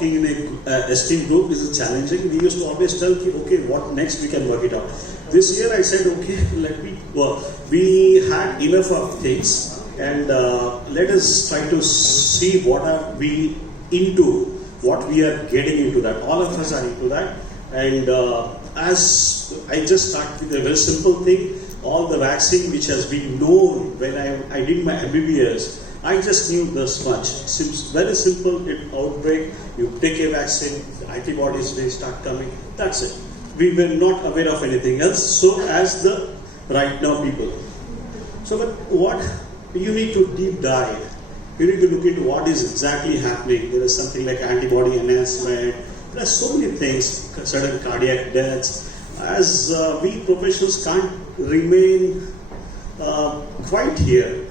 talking in a esteemed group is challenging. We used to always tell, okay, what next we can work it out. This year I said, okay, let me work. We had enough of things, and let us try to see what are we into, what we are getting into that. All of us are into that. And as I just start with a very simple thing, all the vaccine which has been known when I did my MBBS, I just knew this much. Very simple, outbreak, you take a vaccine, the antibodies, they start coming, that's it. We were not aware of anything else, so as the right now people. So but what, you need to deep dive. You need to look into what is exactly happening. There is something like antibody enhancement. There are so many things, sudden cardiac deaths. As we professionals can't remain quiet here,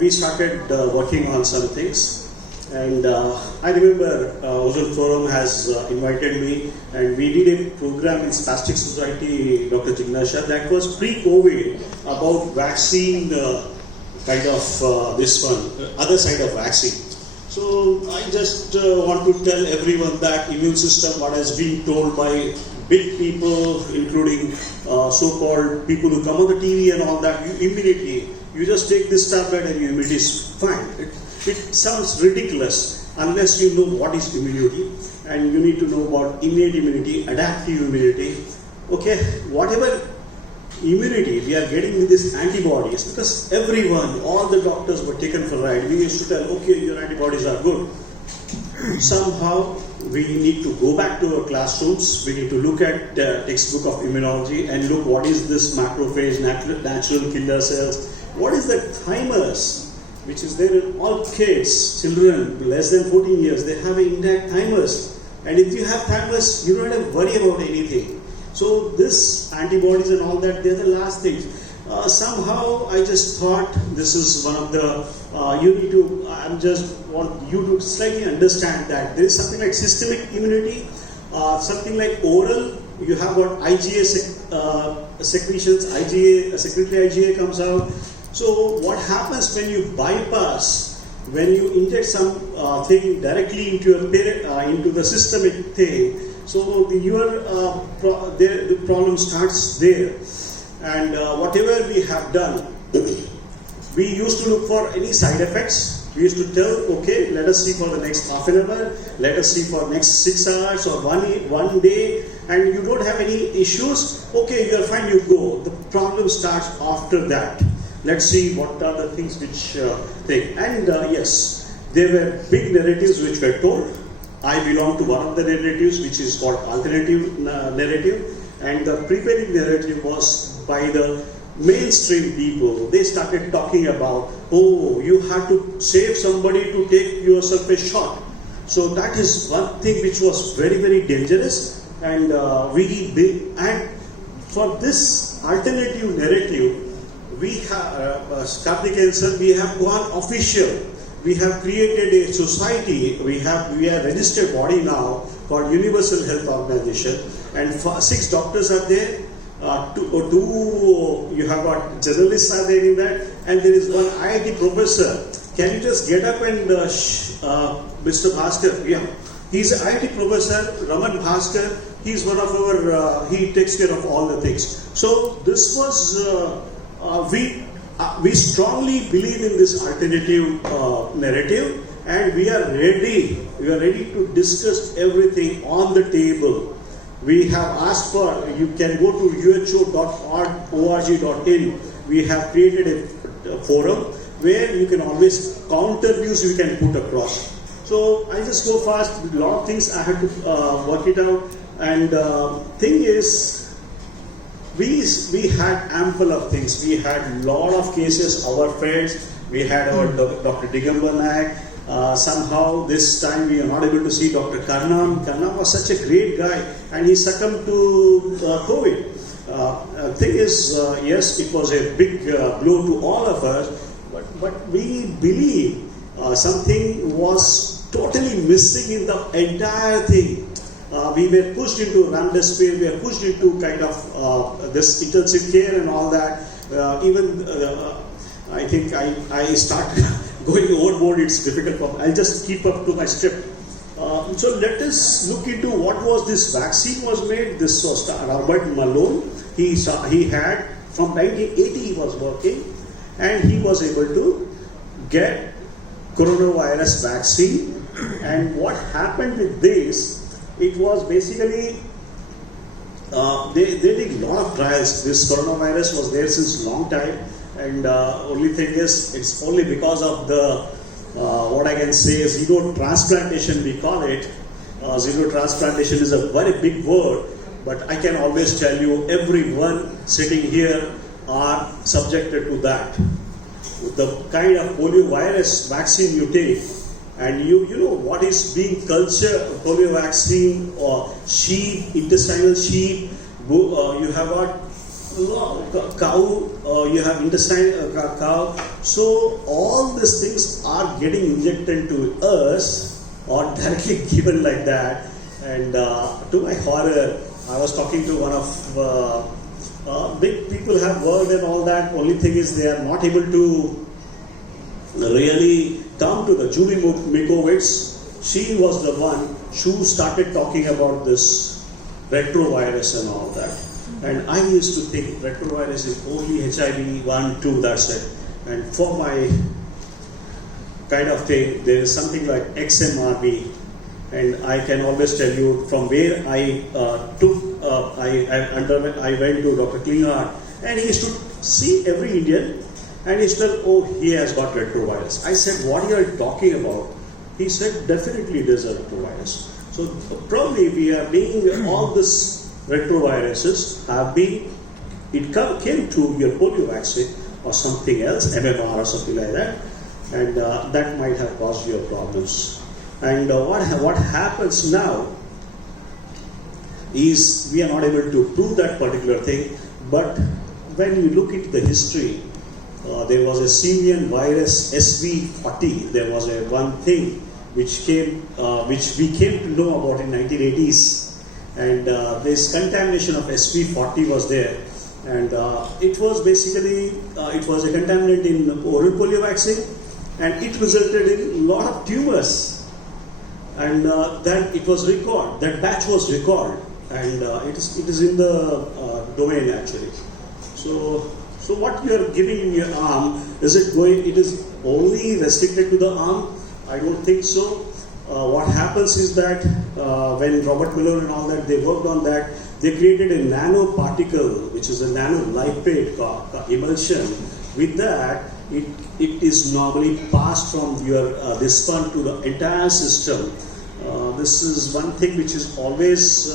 we started working on some things. And I remember Ozone Forum has invited me, and we did a program in Spastic Society, Dr. Jignasha, that was pre-COVID, about vaccine, kind of this one, other side of vaccine. So I just want to tell everyone that immune system, what has been told by big people, including so-called people who come on the TV and all that, immunity, you just take this tablet and your immunity is fine. It sounds ridiculous unless you know what is immunity, and you need to know about innate immunity, adaptive immunity. Okay, whatever immunity we are getting with these antibodies, because everyone, all the doctors were taken for a ride. We used to tell, okay, your antibodies are good. Somehow we need to go back to our classrooms, we need to look at the textbook of immunology and look what is this macrophage, natural killer cells, what is the thymus, which is there in all kids, children less than 14 years, they have an intact thymus. And if you have thymus, you don't have to worry about anything. So this antibodies and all that, they're the last things. Somehow I just thought this is one of the, I just want you to slightly understand that there is something like systemic immunity, something like oral, you have got IgA secretions, secretory IgA comes out. So what happens when you bypass, when you inject some thing directly into into the systemic thing, so the problem starts there. And whatever we have done, we used to look for any side effects. We used to tell, okay, let us see for the next half an hour, let us see for next 6 hours or one day, and you don't have any issues, okay, you are fine, you go. The problem starts after that. Let's see what are the things which thing. And yes, there were big narratives which were told. I belong to one of the narratives which is called alternative narrative, and the prevailing narrative was by the mainstream people. They started talking about, oh, you have to save somebody to take yourself a shot. So that is one thing which was very, very dangerous, and and for this alternative narrative, we have, Karthik and sir, we have gone official. We have created a society. We are a registered body now called Universal Health Organization, and 6 doctors are there. Two you have got journalists are there in that, and there is one IIT professor. Can you just get up and Mr. Bhaskar? Yeah, he's an IIT professor, Raman Bhaskar. He's one of our. He takes care of all the things. So this was we strongly believe in this alternative narrative, and we are ready. We are ready to discuss everything on the table. We have asked for, you can go to uho.org.in. We have created a forum where you can always counter views you can put across. So I just go fast. A lot of things I have to work it out. And thing is, we had ample of things. We had a lot of cases, our friends. We had our Dr. Digambar Naik. Somehow this time we are not able to see Dr. Karnam. Karnam was such a great guy, and he succumbed to COVID. Thing is, yes, it was a big blow to all of us, but we believe something was totally missing in the entire thing. We were pushed into remdesivir, we were pushed into kind of this intensive care and all that. I think I start going overboard, it's difficult for me. I'll just keep up to my script. So let us look into what was this vaccine was made. This was Robert Malone. He had from 1980 he was working, and he was able to get coronavirus vaccine. And what happened with this? It was basically they did a lot of trials. This coronavirus was there since long time, and only thing is it's only because of the what I can say is xenotransplantation, we call it. Xenotransplantation is a very big word, but I can always tell you everyone sitting here are subjected to that. The kind of polio virus vaccine you take, and you know what is being cultured, polio vaccine or sheep, intestinal sheep, you have got cow, you have intestinal cow. So all these things are getting injected to us or directly given like that. And to my horror, I was talking to one of big people have worked and all that. Only thing is they are not able to really come to the Julie Mikovits. She was the one who started talking about this retrovirus and all that. And I used to think retrovirus is only HIV 1, 2, that's it. And for my kind of thing, there is something like XMRV. And I can always tell you from where I I went to Dr. Klinghardt, and he used to see every Indian, and he said, oh, he has got retrovirus. I said, what are you talking about? He said, definitely there's a retrovirus. So probably we are being all this retroviruses have been, came through your polio vaccine or something else, MMR or something like that, and that might have caused your problems. And what happens now is we are not able to prove that particular thing, but when you look into the history, there was a simian virus SV40. There was a one thing which we came to know about in 1980s. And this contamination of SV40 was there, and it was basically it was a contaminant in oral polio vaccine, and it resulted in a lot of tumors. And then it was recalled. That batch was recalled, and it is in the domain actually. So what you are giving in your arm, is it going? It is only restricted to the arm? I don't think so. What happens is that when Robert Miller and all that, they worked on that, they created a nanoparticle, which is a nanolipid emulsion. With that, it is normally passed from your this one to the entire system. This is one thing which is always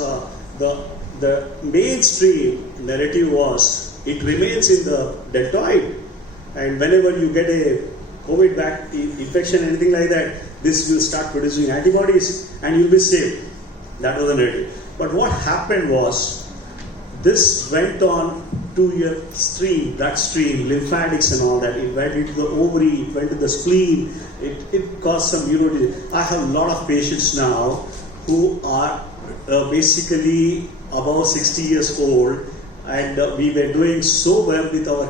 the mainstream narrative was, it remains in the deltoid, and whenever you get a COVID infection, anything like that, this will start producing antibodies and you'll be safe. That was the narrative. But what happened was, this went on to your stream, bloodstream, lymphatics and all that. It went into the ovary, it went to the spleen, it caused some urology. I have a lot of patients now who are basically above 60 years old, and we were doing so well with our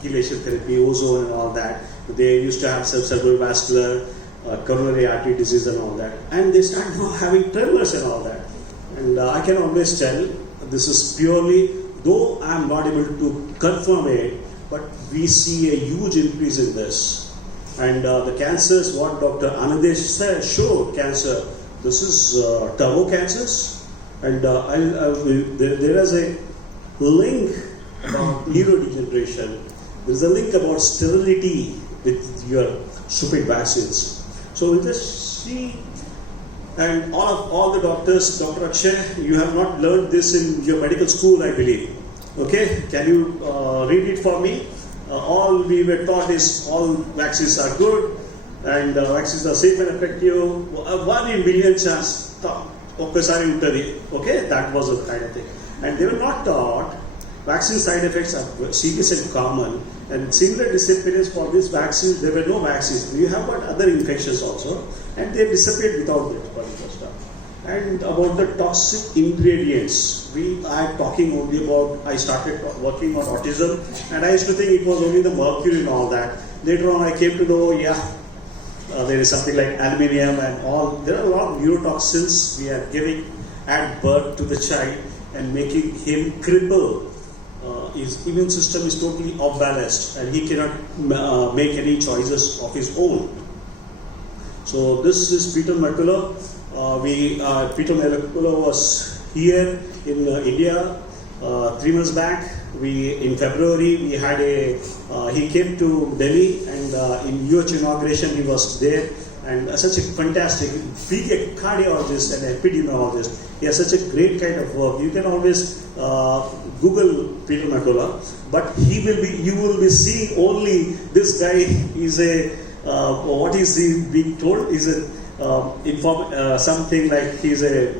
chelation therapy, ozone and all that. They used to have cerebrovascular, coronary artery disease and all that, and they start now having tremors and all that. And I can always tell this is purely, though I am not able to confirm it, but we see a huge increase in this. And the cancers, what Dr. Anadesh said, showed cancer. This is turbo cancers, and there is a link about neurodegeneration. There is a link about sterility with your stupid vaccines. So we'll just see, and all the doctors, Dr. Akshay, you have not learned this in your medical school, I believe. Okay, can you read it for me? All we were taught is all vaccines are good, and vaccines are safe and effective. 1 in million chance. Okay, that was a kind of thing. And they were not taught vaccine side effects are serious and common, and similar disappearance for this vaccine, there were no vaccines. You have got other infections also, and they disappeared without that particular stuff. And about the toxic ingredients, we are talking only about, I started working on autism, and I used to think it was only the mercury and all that. Later on I came to know, yeah, there is something like aluminium and all. There are a lot of neurotoxins we are giving at birth to the child and making him cripple. His immune system is totally off balanced and he cannot make any choices of his own. So this is Peter McCullough. Peter McCullough was here in India 3 months back. In February we had he came to Delhi and in UH inauguration he was there, and such a fantastic, being a cardiologist and epidemiologist, he has such a great kind of work. You can always Google Peter McCullough, but you will be seeing only this guy is what is he being told is something like he's a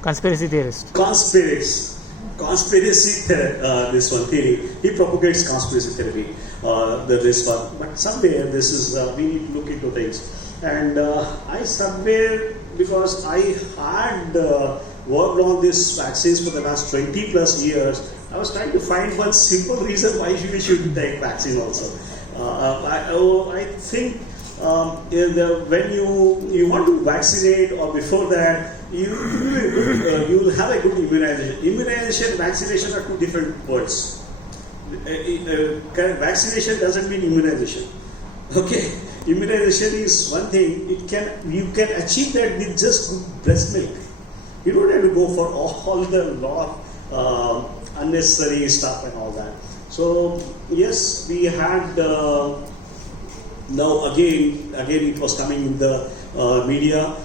conspiracy theorist. Conspiracy this one theory. He propagates conspiracy theory. This one, but somewhere this is we need to look into things. And I somewhere, because I had worked on these vaccines for the last 20 plus years, I was trying to find one simple reason why we should take vaccine also. I think when you want to vaccinate or before that, you will have a good immunization. Immunization and vaccination are two different words. Vaccination doesn't mean immunization. Okay, immunization is one thing. You can achieve that with just good breast milk. You don't have to go for all the lot of unnecessary stuff and all that. So yes, we had now again it was coming in the media.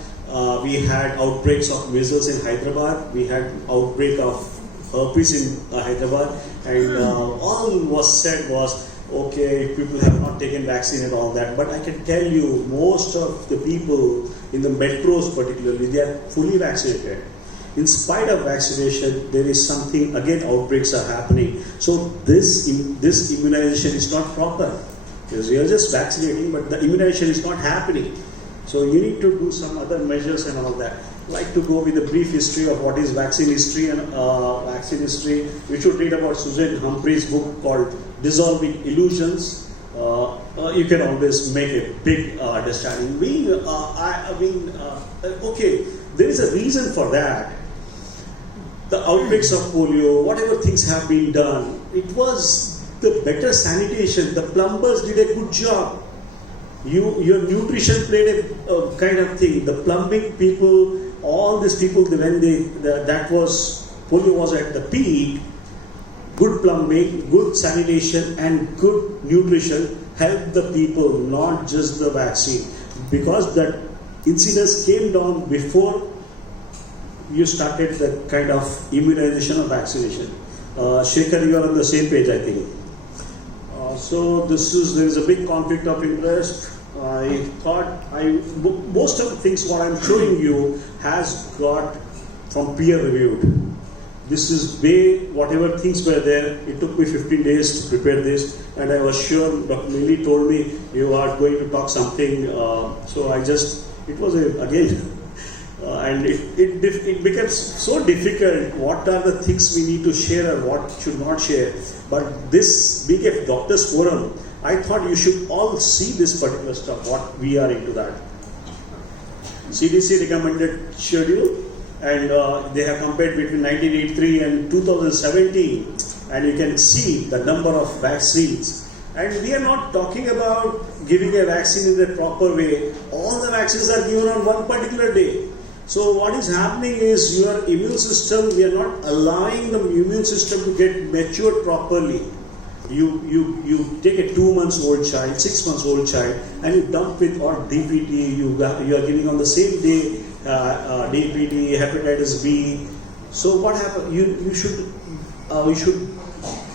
We had outbreaks of measles in Hyderabad. We had outbreak of herpes in Hyderabad, and all was said was, okay, people have not taken vaccine and all that. But I can tell you, most of the people in the metros particularly, they are fully vaccinated. In spite of vaccination, there is something, again, outbreaks are happening. So this immunization is not proper. Because we are just vaccinating, but the immunization is not happening. So you need to do some other measures and all that. I'd like to go with a brief history of what is vaccine history and vaccine history. We should read about Susan Humphrey's book called Dissolving Illusions. You can always make a big understanding. Okay, there is a reason for that. The outbreaks of polio, whatever things have been done, it was the better sanitation. The plumbers did a good job. Your nutrition played a kind of thing. The plumbing people, all these people, when polio was at the peak, good plumbing, good sanitation, and good nutrition helped the people, not just the vaccine. Because that incidence came down before you started the kind of immunization or vaccination. Shekhar, you are on the same page, I think. So there is a big conflict of interest. I thought most of the things what I'm showing you has got from peer reviewed. This is whatever things were there. It took me 15 days to prepare this, and I was sure Dr. Lily told me you are going to talk something. So it was and it becomes so difficult. What are the things we need to share and what should not share? But this being a doctors forum, I thought you should all see this particular stuff, what we are into that. CDC recommended schedule, and they have compared between 1983 and 2017, and you can see the number of vaccines. And we are not talking about giving a vaccine in the proper way. All the vaccines are given on one particular day. So what is happening is your immune system, we are not allowing the immune system to get matured properly. You take a 2 months old child, 6 months old child, and you dump with or DPT. You are giving on the same day DPT, hepatitis B. So what happens? You should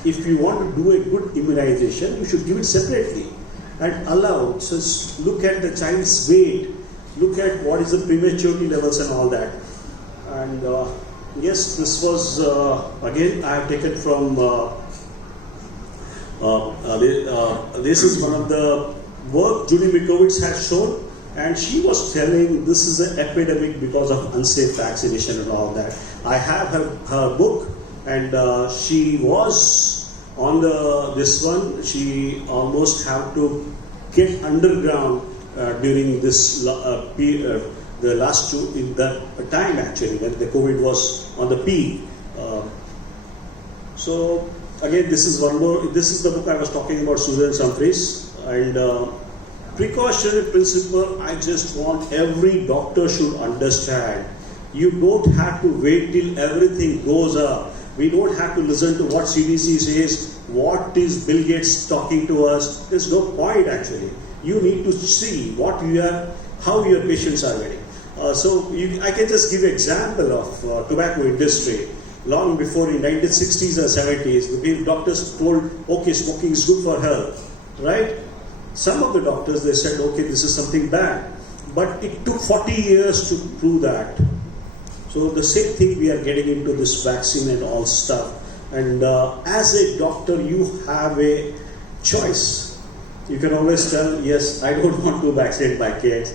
if you want to do a good immunization, you should give it separately and allow. So look at the child's weight. Look at what is the prematurity levels and all that. And yes, this was again I have taken from this is one of the work Julie Mikovits has shown, and she was telling this is an epidemic because of unsafe vaccination and all that. I have her book, and she was on this one. She almost have to get underground during this the last two in that time actually when the COVID was on the peak. So again, this is one more. This is the book I was talking about, Susan Humphreys, and precautionary principle. I just want every doctor should understand. You don't have to wait till everything goes up. We don't have to listen to what CDC says. What is Bill Gates talking to us? There's no point actually. You need to see what you are, how your patients are getting. I can just give an example of tobacco industry. Long before in 1960s or 70s, the doctors told, okay, smoking is good for health, right? Some of the doctors, they said, okay, this is something bad. But it took 40 years to prove that. So the same thing we are getting into this vaccine and all stuff. And as a doctor, you have a choice. You can always tell, yes, I don't want to vaccinate my kids,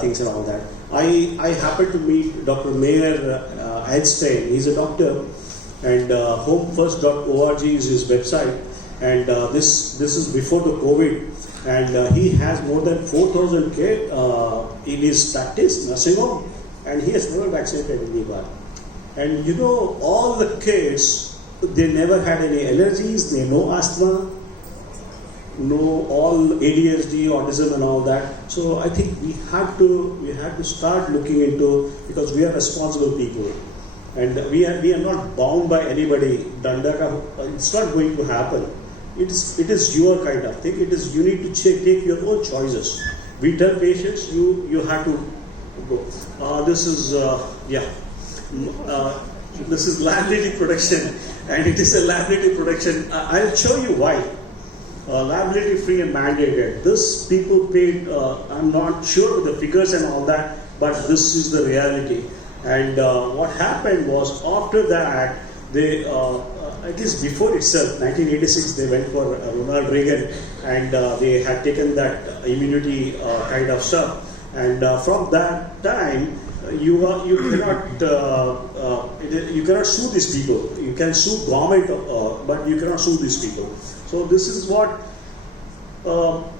things and all that. I happened to meet Dr. Mayer Einstein. He's a doctor, and homefirst.org is his website. And this is before the COVID, and he has more than 4,000 kids in his practice, nursing home, and he has never vaccinated anyone. And you know, all the kids, they never had any allergies, they no asthma, no all ADHD, autism and all that. So I think we had to start looking into, because we are responsible people, and we are not bound by anybody. Dandaka, it's not going to happen. It is your kind of thing. You need to take your own choices. We tell patients you have to go. This is this is liability protection, and it is a liability protection. I'll show you why. Liability free and mandated. This people paid, I'm not sure with the figures and all that, but this is the reality. And what happened was, after that, they, at least before itself, 1986, they went for Ronald Reagan, and they had taken that immunity kind of stuff. And from that time, you cannot sue these people. You can sue government, but you cannot sue these people. So this is what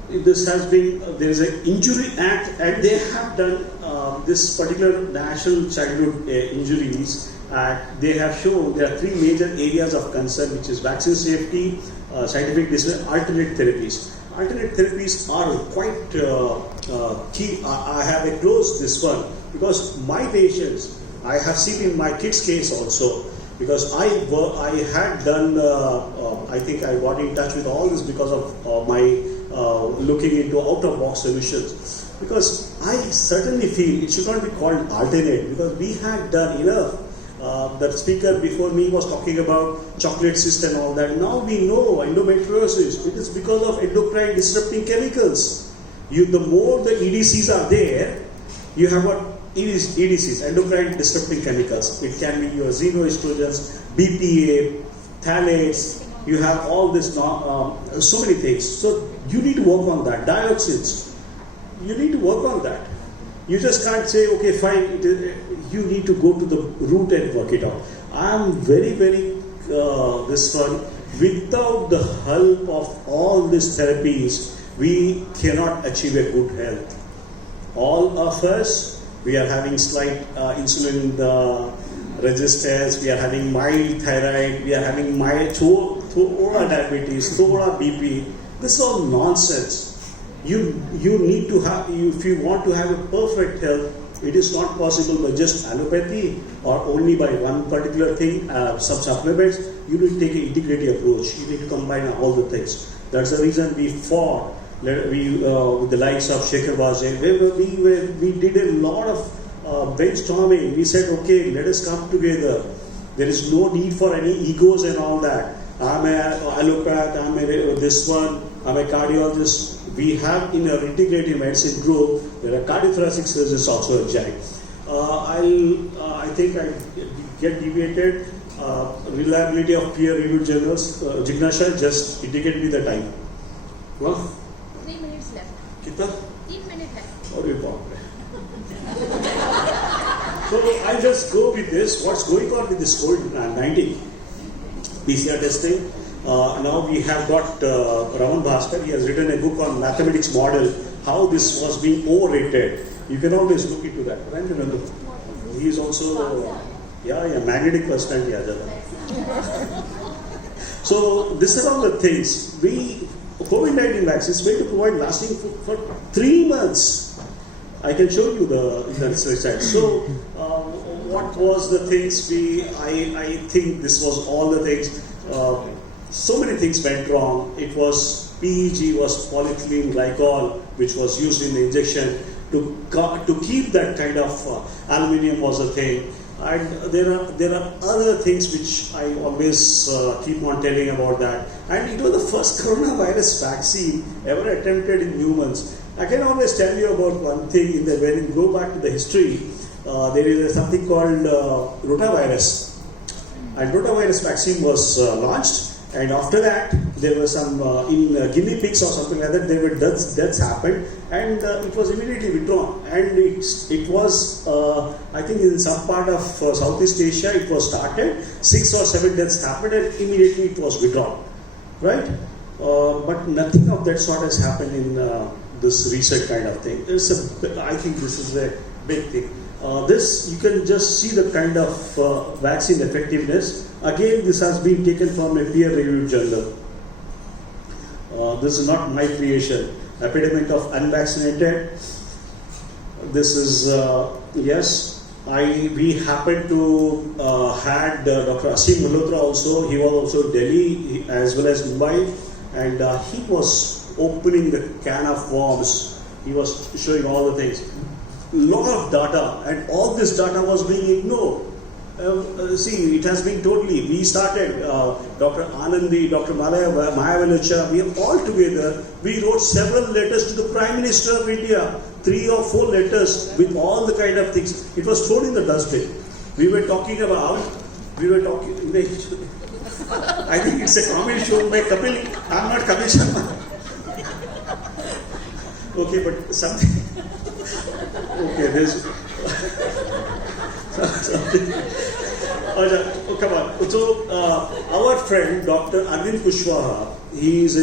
this has been. There is an Injury Act, and they have done this particular National Childhood Injuries Act. They have shown there are three major areas of concern, which is vaccine safety, scientific discipline, alternate therapies. Alternate therapies are quite key. I have closed this one because my patients, I have seen in my kids' case also. Because I had done, I think I got in touch with all this because of my looking into out-of-box solutions. Because I certainly feel it should not be called alternate, because we had done enough. The speaker before me was talking about chocolate cyst and all that. Now we know endometriosis. It is because of endocrine disrupting chemicals. The more the EDCs are there, you have got EDCs, endocrine disrupting chemicals. It can be your xenoestrogens, BPA, phthalates. You have all this, so many things. So you need to work on that. Dioxins, you need to work on that. You just can't say, okay, fine. You need to go to the root and work it out. I am very, very this one. Without the help of all these therapies, we cannot achieve a good health. All of us, we are having slight insulin resistance, we are having mild thyroid, we are having mild thoda diabetes, thoda BP. This is all nonsense. You need to have, if you want to have a perfect health, it is not possible by just allopathy or only by one particular thing, some supplements. You need to take an integrative approach. You need to combine all the things. That's the reason we fought with the likes of Shekhar Vazir. We did a lot of brainstorming. We said, okay, let us come together. There is no need for any egos and all that. I'm an allopath, I'm this one, I'm a cardiologist. We have in our integrative medicine group, there are cardiothoracic surgeons also joined. I think I get deviated. Reliability of peer-reviewed journals. Jignasha, just indicate me the time. Well, 3 minutes left. Kitna? 3 minutes left. Or you So I'll just go with this. What's going on with this COVID-19? PCR testing. Now we have got Raman Bhaskar. He has written a book on mathematics model how this was being overrated. You can always look into that. Right? He is also, magnetic personality. So this are all the things. COVID-19 vaccine is made to provide lasting for 3 months. I can show you the research. So what was the things I think this was all the things. So many things went wrong. It was PEG was polyethylene glycol, which was used in the injection to keep that kind of aluminium was a thing. And there are other things which I always keep on telling about that. And it was the first coronavirus vaccine ever attempted in humans. I can always tell you about one thing when you go back to the history. There is something called rotavirus. And rotavirus vaccine was launched. And after that, there were some in guinea pigs or something like that. There were deaths happened, and it was immediately withdrawn. And it was, I think, in some part of Southeast Asia, it was started. 6 or 7 deaths happened, and immediately it was withdrawn, right? But nothing of that sort has happened in this recent kind of thing. I think this is a big thing. This, you can just see the kind of vaccine effectiveness. Again, this has been taken from a peer-reviewed journal. This is not my creation. Epidemic of unvaccinated. This is, yes, we happened to had Dr. Asim Malhotra also. He was also in Delhi as well as Mumbai. And he was opening the can of worms. He was showing all the things. Lot of data, and all this data was being ignored. See, it has been totally, we started, Dr. Anandi, Dr. Mayavalacha, we all together, we wrote several letters to the Prime Minister of India, 3 or 4 letters with all the kind of things. It was thrown in the dustbin. I think it's a comedy show by Kapil. I'm not Kapil Sharma. Okay, but something. Okay, there's something. Oh, come on. So, our friend Dr. Arvind Kushwaha, he is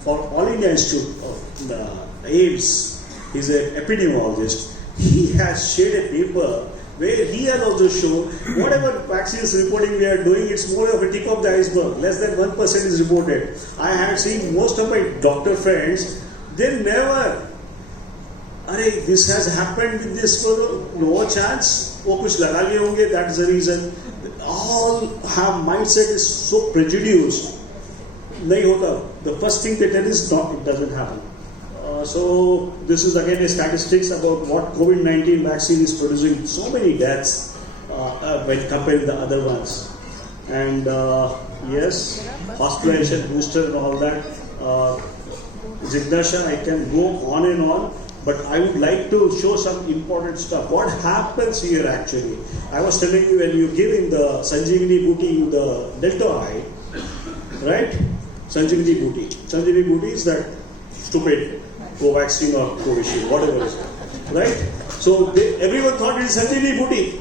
for All India Institute of AIDS, he's an epidemiologist. He has shared a paper where he has also shown whatever vaccines reporting we are doing, it's more of a tip of the iceberg. Less than 1% is reported. I have seen most of my doctor friends, they never. This has happened with this fellow, no chance. वो कुछ लगा लिए होंगे, that is the reason. All have mindset is so prejudiced. नहीं होता. The first thing they tell is no, it doesn't happen. So this is again a statistics about what COVID-19 vaccine is producing so many deaths when compared to the other ones. And yes, hospitalisation booster and all that. Jignasha, I can go on and on. But I would like to show some important stuff. What happens here actually? I was telling you when you give in the Sanjeevani booty, the deltoid, right? Sanjeevani booty. Sanjeevani booty is that stupid Covaxin or Covishield, whatever it is, right? So everyone thought it is Sanjeevani booty,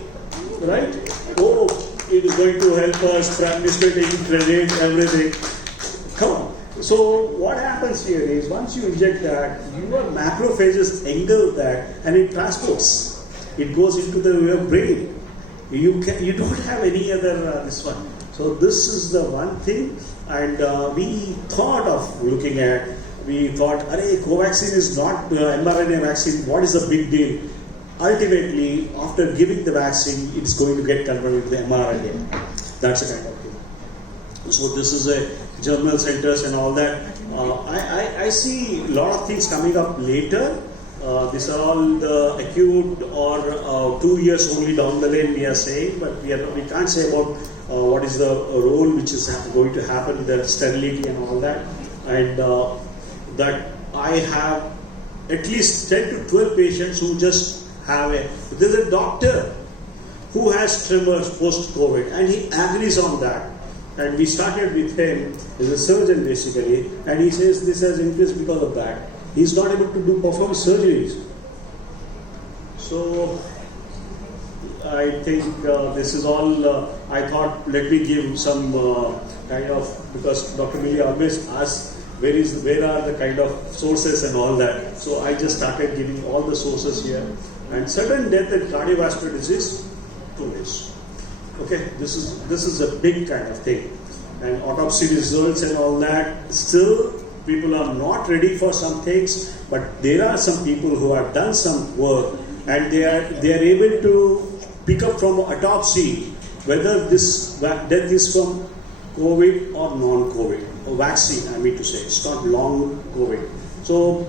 right? Oh, it is going to help us, Prime Minister taking credit, everything. Come on. So what happens here is once you inject that, your macrophages engulf that and it transports. It goes into your brain. You don't have any other this one. So this is the one thing, and we thought of looking at. We thought, Covaxin is not mRNA vaccine. What is the big deal? Ultimately, after giving the vaccine, it's going to get converted to the mRNA. That's the kind of thing. So this is a germinal centers and all that. I see a lot of things coming up later. These are all the acute or 2 years only down the lane we are saying, but we can't say about what is the role which is going to happen with the sterility and all that. And that I have at least 10 to 12 patients who just have there's a doctor who has tremors post-COVID and he agrees on that. And we started with him, he's a surgeon basically, and he says this has increased because of that. He's not able to perform surgeries. So I think this is all, I thought let me give some kind of, because Dr. Millie always asks where are the kind of sources and all that. So I just started giving all the sources here. And sudden death in cardiovascular disease, 2 days. Okay, this is a big kind of thing. And autopsy results and all that, still people are not ready for some things, but there are some people who have done some work and they are able to pick up from autopsy whether this death is from COVID or non-COVID, or vaccine, I mean to say, it's not long COVID. So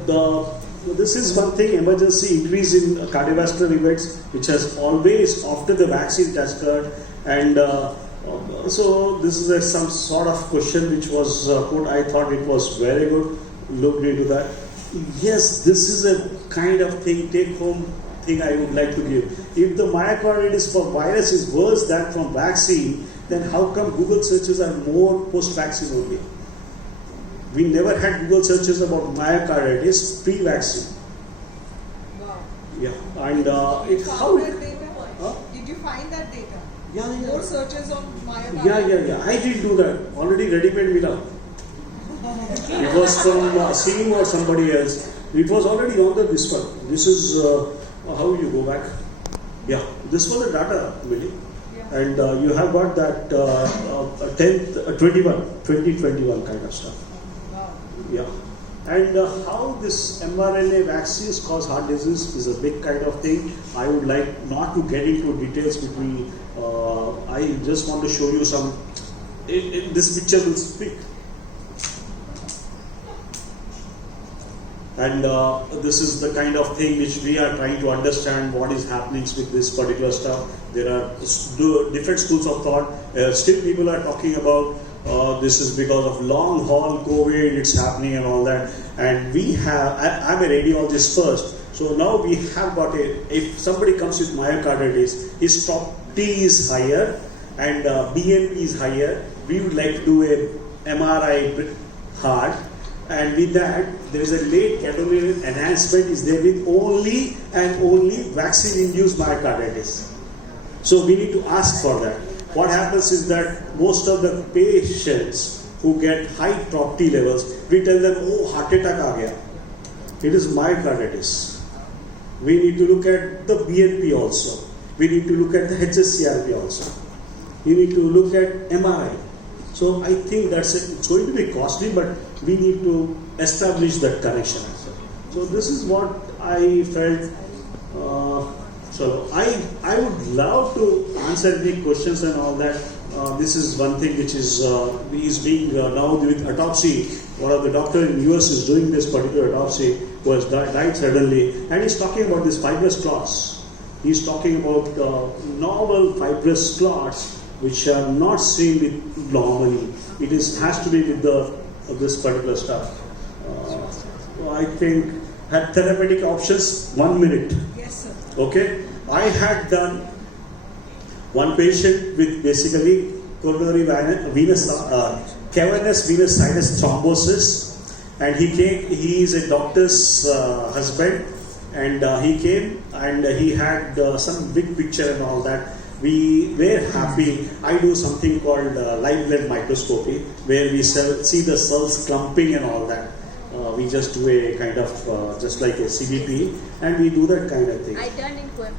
this is one thing, emergency increase in cardiovascular events, which has always after the vaccine has occurred, and so this is some sort of question which was put. I thought it was very good. Looked into that. Yes, this is a kind of thing, take home thing I would like to give. If the myocarditis for virus is worse than from vaccine, then how come Google searches are more post-vaccine only? We never had Google searches about myocarditis pre-vaccine. Wow. Yeah, and Did you how? find that data? Huh? Did you find that data? Yeah. More searches on myocarditis? Yeah. I did do that. Already ready-made Mila. It was from Seam or somebody else. It was already on this one. This is how you go back. Yeah, this was the data, Millie. Yeah. And you have got that 2021 kind of stuff. Wow. Yeah. And how this mRNA vaccines cause heart disease is a big kind of thing. I would like not to get into details between. I just want to show you some. This picture will speak. And this is the kind of thing which we are trying to understand what is happening with this particular stuff. There are different schools of thought. Still people are talking about this is because of long haul COVID, it's happening and all that. And we have, I'm a radiologist first. So now we have got if somebody comes with myocarditis, his top T is higher and BNP is higher. We would like to do a MRI heart. And with that, there is a late gadolinium enhancement is there with only vaccine-induced myocarditis. So we need to ask for that. What happens is that most of the patients who get high top T levels, we tell them, oh, heart attack aa gaya. It is myocarditis. We need to look at the BNP also. We need to look at the HSCRP also. We need to look at MRI. So I think it's going to be costly, but we need to establish that connection. So this is what I felt. So I would love to answer any questions and all that. This is one thing which is being now with autopsy. One of the doctor in US is doing this particular autopsy who has died suddenly, and he's talking about this fibrous clots. He's talking about normal fibrous clots which are not seen with normally. It has to be with this particular stuff. I think had therapeutic options. 1 minute. Yes, sir. Okay, I had done one patient with basically coronary cavernous venous sinus thrombosis, and he is a doctor's husband, and he came and he had some big picture and all that. We were happy. I do something called live blood microscopy, where we see the cells clumping and all that. We just do a kind of just like a CBP, and we do that kind of thing. I turned into a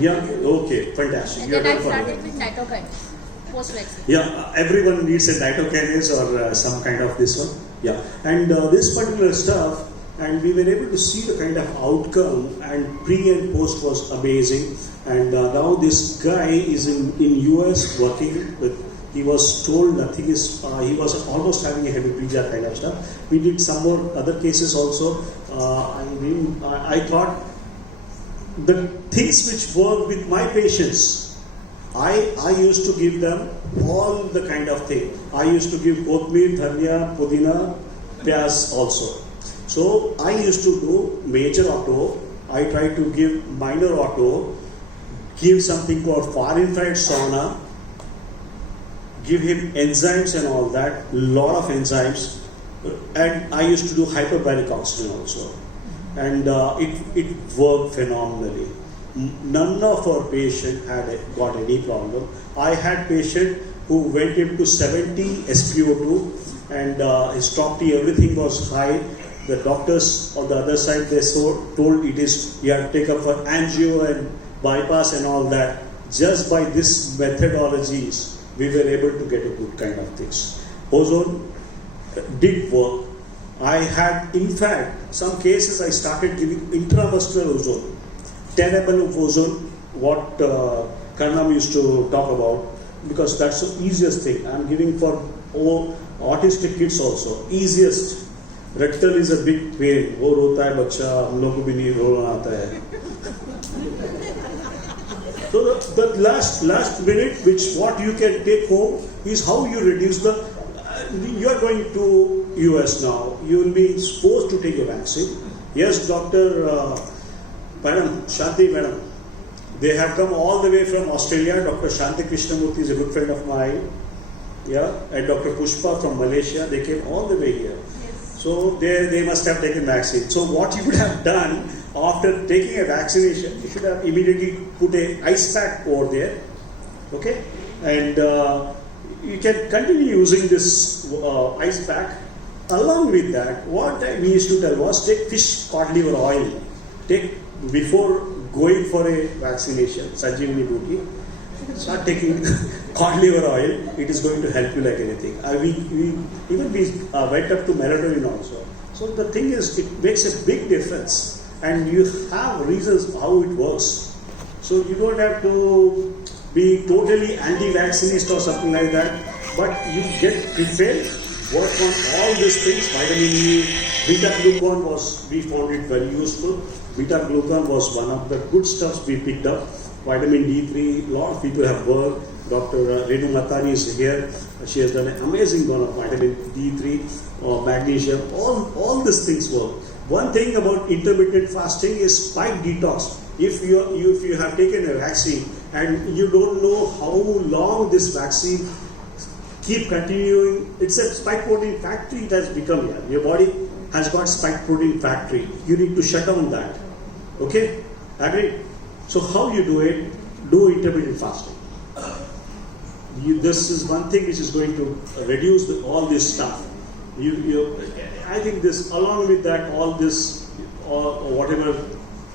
Yeah, okay, fantastic. And then I started with cytokinase, post-vaccine. Yeah, everyone needs a cytokinase or some kind of this one. Yeah, and this particular stuff, and we were able to see the kind of outcome, and pre and post was amazing. And now this guy is in US working with. He was told nothing is. He was almost having a hemiplegia kind of stuff. We did some more other cases also. I thought the things which work with my patients, I used to give them all the kind of thing. I used to give kothmir, dhania, pudina, pyaz also. So I used to do major auto. I try to give minor auto. Give something called far infrared sauna. Give him enzymes and all that, lot of enzymes, and I used to do hyperbaric oxygen also, and it worked phenomenally. none of our patient had got any problem. I had patient who went into 70 SpO2 and his top T, everything was high. The doctors on the other side, they told it is, you have to take up for angio and bypass and all that. Just by this methodologies, we were able to get a good kind of things. Ozone did work. I had, in fact, some cases I started giving intramuscular ozone. 10 ml of ozone, what Karnam used to talk about, because that's the easiest thing. I'm giving for all autistic kids also. Easiest. Rectal is a big pain. वो रोता है बच्चा, हम लोग को भी नहीं रोना आता है. So the last minute, which what you can take home is how you reduce the. You are going to US now. You will be supposed to take a vaccine. Yes, Doctor Madam Shanti Madam. They have come all the way from Australia. Dr. Shanti Krishnamurthy is a good friend of mine. Yeah, and Dr. Pushpa from Malaysia. They came all the way here. So they must have taken vaccine. So what you would have done after taking a vaccination, you should have immediately put a ice pack over there, okay? And you can continue using this ice pack. Along with that, what we used to tell was take fish cod liver oil. Take before going for a vaccination, Sanjeevani Booty, start taking cod liver oil. It is going to help you like anything. We went up to melatonin also. So the thing is, it makes a big difference, and you have reasons how it works. So you don't have to be totally anti-vaccinist or something like that, but you get prepared, work on all these things. Vitamin E, beta glucan we found it very useful. Beta glucan was one of the good stuffs we picked up. Vitamin D3, a lot of people have worked. Dr. Renu Matani is here. She has done an amazing one of vitamin D3, magnesium. All these things work. One thing about intermittent fasting is spike detox. If you have taken a vaccine and you don't know how long this vaccine keep continuing, it's a spike protein factory it has become here. Your body has got spike protein factory. You need to shut down that. Okay? Agree? So how you do it? Do intermittent fasting. This is one thing which is going to reduce all this stuff. I think this, along with that, all this, whatever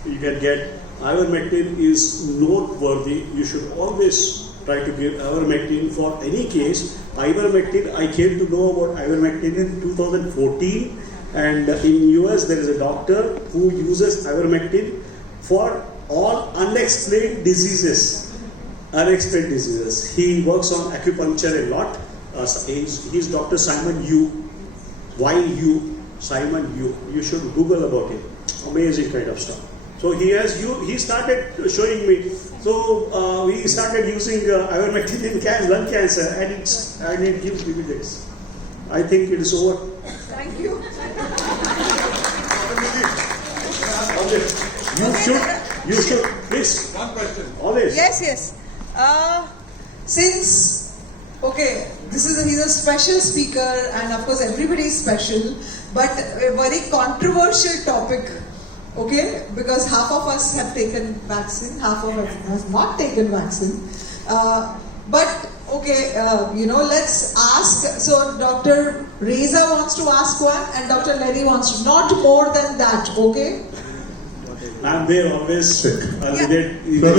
you can get, ivermectin is noteworthy. You should always try to give ivermectin for any case. Ivermectin, I came to know about ivermectin in 2014, and in US there is a doctor who uses ivermectin for all unexplained diseases. Unexplained diseases. He works on acupuncture a lot. He's Dr. Simon Yu. Y-U. Simon Yu. You should Google about him. Amazing kind of stuff. So he started showing me. So we started using ivermectin in lung cancer, and it gives dividends. I think it is over. Thank you. You should, please. One question. Always. Yes. Since, he's a special speaker, and of course everybody is special, but a very controversial topic, okay? Because half of us have taken vaccine, half of us have not taken vaccine. Let's ask. So Dr. Reza wants to ask one, and Dr. Larry wants to, not more than that, okay? I'm there always. Yeah.